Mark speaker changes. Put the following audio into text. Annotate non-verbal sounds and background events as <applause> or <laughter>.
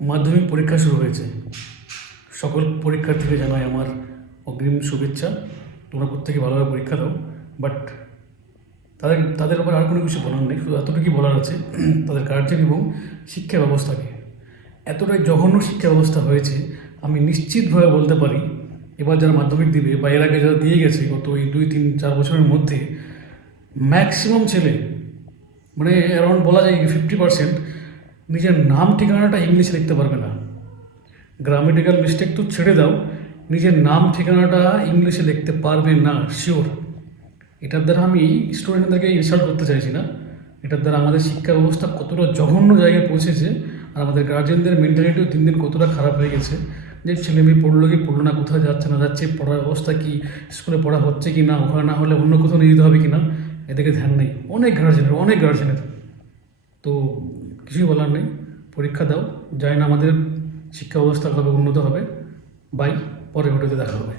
Speaker 1: মাধ্যমিক পরীক্ষা শুরু হয়েছে। সকল পরীক্ষার্থীকে জানাই আমার অগ্রিম শুভেচ্ছা। তোমরা প্রত্যেকে ভালোভাবে পরীক্ষা দাও। বাট তাদের তাদের ব্যাপারে আর কোনো কিছু বলার নেই। শুধু এতটুকুই বলার আছে <clears throat> তাদের গার্জেন এবং শিক্ষা ব্যবস্থাকে। এতটাই জঘন্য শিক্ষা ব্যবস্থা হয়েছে, আমি নিশ্চিতভাবে বলতে পারি, এবার যারা মাধ্যমিক দিবে বা এর আগে যারা দিয়ে গেছে গত এই দুই, তিন, চার বছরের মধ্যে ম্যাক্সিমাম ছেলে মানে অ্যারাউন্ড বলা যায় ফিফটি পার্সেন্ট নিজের নাম ঠিকানাটা ইংলিশে লিখতে পারবে না। গ্রামেটিক্যাল মিস্টেক তো ছেড়ে দাও, নিজের নাম ঠিকানাটা ইংলিশে লিখতে পারবে না শিওর এটার দ্বারা আমি স্টুডেন্টদেরকে ইনসাল্ট করতে চাইছি না। এটার দ্বারা আমাদের শিক্ষা ব্যবস্থা কতটা জঘন্য জায়গায় পৌঁছেছে, আর আমাদের গার্জেনদের মেন্টালিটিও দিন দিন কতটা খারাপ হয়ে গেছে। যে ছেলে মেয়ে পড়ল কি পড়ল না, কোথায় যাচ্ছে, না যাচ্ছে, পড়ার অবস্থা কি, স্কুলে পড়া হচ্ছে কি না, ওখানে না হলে অন্য কোথাও নিয়ে যেতে হবে কি না, এদিকে ধ্যান নেই। অনেক গার্জেনের অনেক গার্জেনের তো কিছুই বলার নেই। পরীক্ষা দাও। যাই না আমাদের শিক্ষা ব্যবস্থা কবে উন্নত হবে। বাই, পরে ভিডিওতে দেখা হবে।